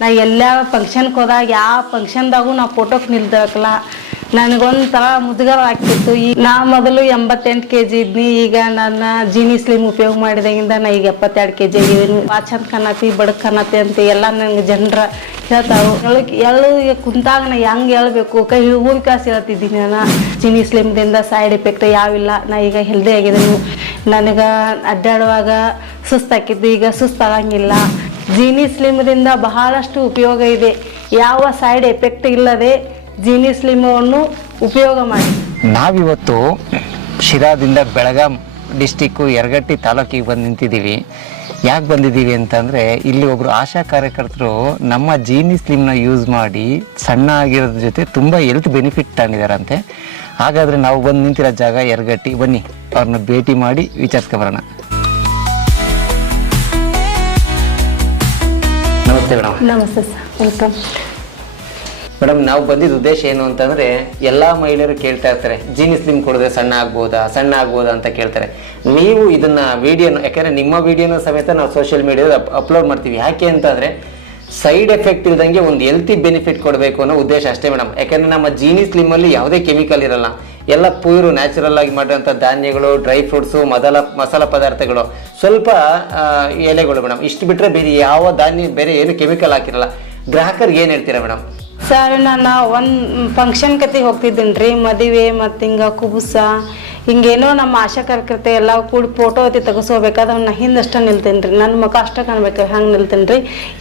ನಾ ಎಲ್ಲ ಫಂಕ್ಷನ್ಗೆ ಹೋದಾಗ ಯಾವ ಫಂಕ್ಷನ್ದಾಗೂ ನಾ ಫೋಟೋಕ್ಕೆ ನಿಲ್ದಕ್ಕಲ್ಲ ನನಗೊಂಥರ ಮುಜುಗರ ಆಗ್ತಿತ್ತು. ಈಗ ನಾ ಮೊದಲು 88 kg ಇದ್ನಿ. ಈಗ ನನ್ನ ಜೀನಿ ಸ್ಲಿಮ್ ಉಪಯೋಗ ಮಾಡಿದಾಗಿಂದ ನಾ ಈಗ 72 kg ಆಗಿದ್ದೀನಿ. ಚಂದ ಕಾಣತಿ ಬಡಕ್ ಕಾಣತಿ ಅಂತ ಎಲ್ಲ ನನಗೆ ಜನರ ಹೇಳ್ತಾವೆ. ಎಳ್ಳು ಈಗ ಕುಂತಾಗ ನಾ ಹೆಂಗೆ ಹೇಳ್ಬೇಕು ಕೈ ಊರ್ ಕಾಸು ಹೇಳ್ತಿದ್ದೀನಿ. ನಾನು ಜೀನಿ ಸ್ಲಿಮ್ದಿಂದ ಸೈಡ್ ಎಫೆಕ್ಟ್ ಯಾವಿಲ್ಲ. ನಾ ಈಗ ಹೆಲ್ದಿ ಆಗಿದ್ದೀನಿ. ನನಗೆ ಅಡ್ಡಾಡುವಾಗ ಸುಸ್ತಾಕಿದ್ದು ಈಗ ಸುಸ್ತಾಗಂಗಿಲ್ಲ. ಜೀನಿ ಸ್ಲಿಮ್ದಿಂದ ಬಹಳಷ್ಟು ಉಪಯೋಗ ಇದೆ. ಯಾವ ಸೈಡ್ ಎಫೆಕ್ಟ್ ಇಲ್ಲದೆ ಜೀನಿ ಸ್ಲಿಮನ್ನು ಉಪಯೋಗ ಮಾಡಿ. ನಾವಿವತ್ತು ಶಿರಾದಿಂದ ಬೆಳಗಾಂ ಡಿಸ್ಟಿಕ್ಕು ಯರಗಟ್ಟಿ ತಾಲೂಕಿಗೆ ಬಂದು ನಿಂತಿದ್ದೀವಿ. ಯಾಕೆ ಬಂದಿದ್ದೀವಿ ಅಂತಂದರೆ ಇಲ್ಲಿ ಒಬ್ಬರು ಆಶಾ ಕಾರ್ಯಕರ್ತರು ನಮ್ಮ ಜೀನಿ ಸ್ಲಿಮ್ನ ಯೂಸ್ ಮಾಡಿ ಸಣ್ಣ ಆಗಿರೋದ್ರ ಜೊತೆ ತುಂಬ ಹೆಲ್ತ್ ಬೆನಿಫಿಟ್ ತಗೊಂಡಿದ್ದಾರಂತೆ. ಹಾಗಾದರೆ ನಾವು ಬಂದು ನಿಂತಿರೋ ಜಾಗ ಯರಗಟ್ಟಿ. ಬನ್ನಿ ಅವ್ರನ್ನ ಭೇಟಿ ಮಾಡಿ ವಿಚಾರಿಸ್ಕೊಬರೋಣ. ನಮಸ್ತೆ ಮೇಡಮ್. ನಮಸ್ತೆ ಸರ್, ವೆಲ್ಕಮ್. ಮೇಡಮ್, ನಾವು ಬಂದಿದ್ದ ಉದ್ದೇಶ ಏನು ಅಂತಂದರೆ ಎಲ್ಲ ಮಹಿಳೆಯರು ಕೇಳ್ತಾ ಇರ್ತಾರೆ, ಜೀನಿ ಸ್ಲಿಮ್ ಕೊಡಿದ್ರೆ ಸಣ್ಣ ಆಗ್ಬೋದಾ ಅಂತ ಕೇಳ್ತಾರೆ. ನೀವು ಇದನ್ನು ವಿಡಿಯೋನ, ಯಾಕೆಂದರೆ ನಿಮ್ಮ ವಿಡಿಯೋನ ಸಮೇತ ನಾವು ಸೋಷಿಯಲ್ ಮೀಡಿಯಾದ ಅಪ್ಲೋಡ್ ಮಾಡ್ತೀವಿ. ಯಾಕೆ ಅಂತಂದರೆ ಸೈಡ್ ಎಫೆಕ್ಟ್ ಇಲ್ದಂಗೆ ಒಂದು ಹೆಲ್ತಿ ಬೆನಿಫಿಟ್ ಕೊಡಬೇಕು ಅನ್ನೋ ಉದ್ದೇಶ ಅಷ್ಟೇ ಮೇಡಮ್. ಯಾಕೆಂದರೆ ನಮ್ಮ ಜೀನಿ ಸ್ಲಿಮ್ಮಲ್ಲಿ ಯಾವುದೇ ಕೆಮಿಕಲ್ ಇರಲ್ಲ. ಎಲ್ಲ ಪ್ಯೂರು ನ್ಯಾಚುರಲ್ ಆಗಿ ಮಾಡಿರೋಂಥ ಧಾನ್ಯಗಳು, ಡ್ರೈ ಫ್ರೂಟ್ಸು, ಮಸಾಲ ಪದಾರ್ಥಗಳು, ಸ್ವಲ್ಪ ಎಲೆಗಳು ಮೇಡಮ್. ಇಷ್ಟು ಬಿಟ್ಟರೆ ಬೇರೆ ಯಾವ ಧಾನ್ಯ, ಬೇರೆ ಏನು ಕೆಮಿಕಲ್ ಹಾಕಿರಲ್ಲ. ಗ್ರಾಹಕರಿಗೆ ಏನು ಹೇಳ್ತೀರಾ ಮೇಡಮ್? ಸರ್, ನಾನು ಒಂದು ಫಂಕ್ಷನ್ ಕತೆ ಹೋಗ್ತಿದ್ದೀನಿ ರೀ. ಮದುವೆ ಮತ್ತು ಹಿಂಗೆ ಕುಬುಸ ಹಿಂಗೇನೋ ನಮ್ಮ ಆಶಾ ಕಾರ್ಯಕರ್ತೆ ಎಲ್ಲ ಕೂಡಿ ಫೋಟೋ ಅತಿ ತೆಗೆಸ್ಕೋಬೇಕಾದ್ರೆ ನಾ ಹಿಂದಷ್ಟೇ ನಿಲ್ತೀನಿ ರೀ. ನನ್ನ ಮುಖ ಅಷ್ಟೇ ಕಾಣ್ಬೇಕು ಹಂಗೆ ನಿಲ್ತೀನಿ ರೀ.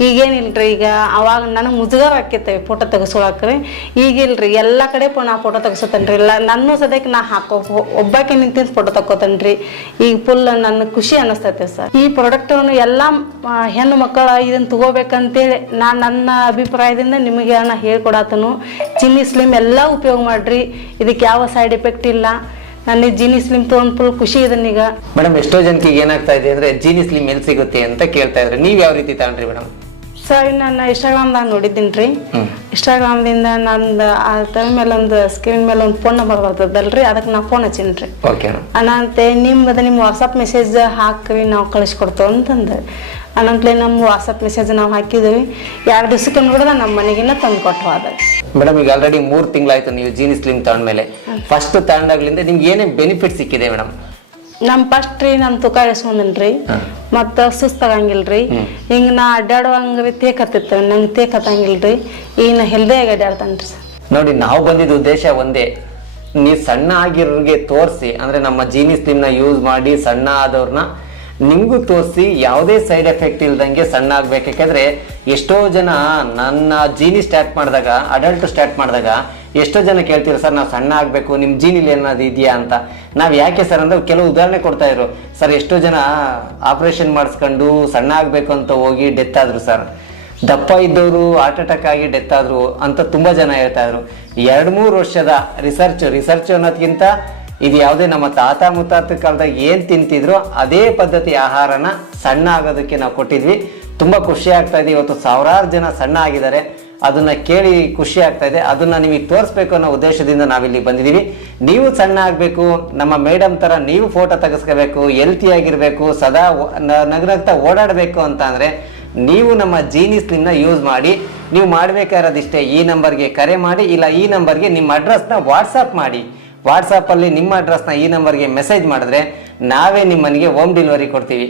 ಈಗೇನಿಲ್ಲ ರೀ, ಈಗ ಅವಾಗ ನನಗೆ ಮುಜುಗರ ಆಕೈತೆ ಫೋಟೋ ತೆಗೆಸ್ಕೊಳಕ್ಕೆ ರೀ. ಈಗಿಲ್ಲ ರೀ, ಎಲ್ಲ ಕಡೆ ನಾ ಫೋಟೋ ತೆಗೆಸೋತೇನೆ ರೀ. ಇಲ್ಲ ನನ್ನ ಸದ್ಯಕ್ಕೆ ನಾ ಒಬ್ಬಾಕೆ ನಿಂತಿದ್ದು ಫೋಟೋ ತಗೋತೇನೆ ರೀ. ಈಗ ಫುಲ್ ನನ್ನ ಖುಷಿ ಅನ್ನಿಸ್ತೈತೆ ಸರ್. ಈ ಪ್ರಾಡಕ್ಟನ್ನು ಎಲ್ಲ ಹೆಣ್ಣು ಮಕ್ಕಳು ಇದನ್ನು ತಗೋಬೇಕಂತೇಳಿ ನನ್ನ ಅಭಿಪ್ರಾಯದಿಂದ ನಿಮಗೆ ನಾ ಹೇಳ್ಕೊಡತನು. ಜೀನಿ ಸ್ಲಿಮ್ ಎಲ್ಲ ಉಪಯೋಗ ಮಾಡಿರಿ. ಇದಕ್ಕೆ ಯಾವ ಸೈಡ್ ಎಫೆಕ್ಟ್ ಇಲ್ಲ. ನನ್ನ ಜೀನಿ ಸ್ಲಿಮ್ ತೊಗೊಂಡು ಫುಲ್ ಖುಷಿ ಇದನ್ನ. ಈಗ ಮೇಡಮ್, ಎಷ್ಟೋ ಜನಕ್ಕೆ ಏನಾಗ್ತಾ ಇದೆ ಅಂದರೆ ಜೀನಿ ಸ್ಲಿಮ್ ಎಲ್ಲಿ ಸಿಗುತ್ತೆ ಅಂತ ಕೇಳ್ತಾ ಇದ್ರೆ, ನೀವು ಯಾವ ರೀತಿ ತಗೊಂಡ್ರಿ ಮೇಡಮ್? ಸರ್, ನಾನು ಇನ್ಸ್ಟಾಗ್ರಾಮ್ದಾಗ ನೋಡಿದ್ದೀನಿ ರೀ. ಇನ್ಸ್ಟಾಗ್ರಾಮ್ದಿಂದ ನಂದು ಅದ್ರ ಮೇಲೆ ಒಂದು ಸ್ಕ್ರೀನ್ ಮೇಲೆ ಒಂದು ಫೋನ್ ನಂಬರ್ ಬರ್ತದಲ್ರಿ, ಅದಕ್ಕೆ ನಾ ಫೋನ್ ಹಚ್ಚೀನಿ ರೀ. ಓಕೆ. ಅನಂತೆ ನಿಮ್ಮ ವಾಟ್ಸಪ್ ಮೆಸೇಜ್ ಹಾಕ್ರಿ, ನಾವು ಕಳಿಸ್ಕೊಡ್ತೇವೆ ಅಂತಂದು. ಅನಂತಲೇ ನಮ್ಮ ವಾಟ್ಸಪ್ ಮೆಸೇಜ್ ನಾವು ಹಾಕಿದ್ವಿ. 2 ದಿವಸಕ್ಕೆ ನೋಡಿದ ನಮ್ಮ ಮನೆಗಿನ್ನ ತಂದು ಕೊಟ್ಟು ಅದ. ಮೇಡಮ್, ಈಗ ಆಲ್ರೆಡಿ 3 ತಿಂಗಳಾಯ್ತು ನೀವು ಜೀನಿ ಸ್ಲಿಮ್ ತಗೊಂಡ್ಮೇಲೆ. ಫಸ್ಟ್ ತಗೊಂಡಾಗ್ಲಿಂದ ನಿಮ್ಗೆ ಏನೇ ಬೆನಿಫಿಟ್ ಸಿಕ್ಕಿದೆ ಮೇಡಮ್? ಫಸ್ಟ್ ರೀ ನಾನು ತೂಕ ಇಳಿಸ್ಕೊಂಡೇನ್ರಿ. ಮತ್ತು ಸುಸ್ತಾಗಂಗಿಲ್ರಿ. ಹಿಂಗೆ ನಾ ಅಡ್ಡಾಡುವಂಗ್ರಿ ತೇಕತ್ತಿರ್ತೇವೆ, ನಂಗೆ ತೇಕತ್ತಂಗಿಲ್ರಿ. ಈಗ ನಾ ಹೆಲ್ದಿಯಾಗಿ ಅಡ್ಡಾಡ್ತಾನ್ರಿ ಸರ್. ನೋಡಿ, ನಾವು ಬಂದಿದ್ದ ಉದ್ದೇಶ ಒಂದೇ, ನೀವು ಸಣ್ಣ ಆಗಿರೋರಿಗೆ ತೋರಿಸಿ, ಅಂದರೆ ನಮ್ಮ ಜೀನಿ ಸ್ಲಿಮ್ನ ಯೂಸ್ ಮಾಡಿ ಸಣ್ಣ ಆದವ್ರನ್ನ ನಿಮಗೂ ತೋರಿಸಿ ಯಾವುದೇ ಸೈಡ್ ಎಫೆಕ್ಟ್ ಇಲ್ದಂಗೆ ಸಣ್ಣ ಆಗ್ಬೇಕು. ಯಾಕೆಂದರೆ ಎಷ್ಟೋ ಜನ ನನ್ನ ಜೀನಿ ಅಡಲ್ಟ್ ಸ್ಟಾರ್ಟ್ ಮಾಡಿದಾಗ ಎಷ್ಟೋ ಜನ ಕೇಳ್ತೀರ, ಸರ್ ನಾವು ಸಣ್ಣ ಆಗಬೇಕು, ನಿಮ್ಮ ಜೀನಿಲಿ ಏನಾದ್ರು ಇದೆಯಾ ಅಂತ. ನಾವು ಯಾಕೆ ಸರ್ ಅಂದರೆ ಕೆಲವು ಉದಾಹರಣೆ ಕೊಡ್ತಾ ಇದ್ರು. ಸರ್, ಎಷ್ಟೋ ಜನ ಆಪ್ರೇಷನ್ ಮಾಡಿಸ್ಕೊಂಡು ಸಣ್ಣ ಆಗಬೇಕು ಅಂತ ಹೋಗಿ ಡೆತ್ ಆದರು ಸರ್. ದಪ್ಪ ಇದ್ದವರು ಹಾರ್ಟ್ ಅಟ್ಯಾಕ್ ಆಗಿ ಡೆತ್ ಆದರು ಅಂತ ತುಂಬ ಜನ ಹೇಳ್ತಾ ಇದ್ರು. 2-3 ವರ್ಷದ ರಿಸರ್ಚ್ ಅನ್ನೋದಕ್ಕಿಂತ ಇದು ಯಾವುದೇ ನಮ್ಮ ತಾತ ಮುತ್ತಾತ ಕಾಲದಾಗ ಏನು ತಿಂತಿದ್ರು ಅದೇ ಪದ್ಧತಿ ಆಹಾರನ ಸಣ್ಣ ಆಗೋದಕ್ಕೆ ನಾವು ಕೊಟ್ಟಿದ್ವಿ. ತುಂಬ ಖುಷಿ ಆಗ್ತಾ ಇದೆ. ಇವತ್ತು ಸಾವಿರಾರು ಜನ ಸಣ್ಣ ಆಗಿದ್ದಾರೆ. ಅದನ್ನ ಕೇಳಿ ಖುಷಿ ಆಗ್ತಾ ಇದೆ. ಅದನ್ನ ನಿಮಗೆ ತೋರಿಸ್ಬೇಕು ಅನ್ನೋ ಉದ್ದೇಶದಿಂದ ನಾವಿಲ್ಲಿ ಬಂದಿದ್ದೀವಿ. ನೀವು ಸಣ್ಣ ಆಗಬೇಕು, ನಮ್ಮ ಮೇಡಮ್ ಥರ ನೀವು ಫೋಟೋ ತೆಗೆಸ್ಕೋಬೇಕು, ಹೆಲ್ತಿಯಾಗಿರಬೇಕು, ಸದಾ ನಗನಗ್ತಾ ಓಡಾಡಬೇಕು ಅಂತ ಅಂದರೆ ನೀವು ನಮ್ಮ ಜೀನಿ ಸ್ಲಿಮ್ನ ಯೂಸ್ ಮಾಡಿ. ನೀವು ಮಾಡಬೇಕಾಗಿರೋದಿಷ್ಟೇ, ಈ ನಂಬರ್ಗೆ ಕರೆ ಮಾಡಿ, ಇಲ್ಲ ಈ ನಂಬರ್ಗೆ ನಿಮ್ಮ ಅಡ್ರೆಸ್ನ ವಾಟ್ಸಪ್ ಮಾಡಿ. ವಾಟ್ಸಪ್ಪಲ್ಲಿ ನಿಮ್ಮ ಅಡ್ರೆಸ್ನ ಈ ನಂಬರ್ಗೆ ಮೆಸೇಜ್ ಮಾಡಿದ್ರೆ ನಾವೇ ನಿಮ್ಮ ಮನೆಗೆ ಹೋಮ್ ಡೆಲಿವರಿ ಕೊಡ್ತೀವಿ.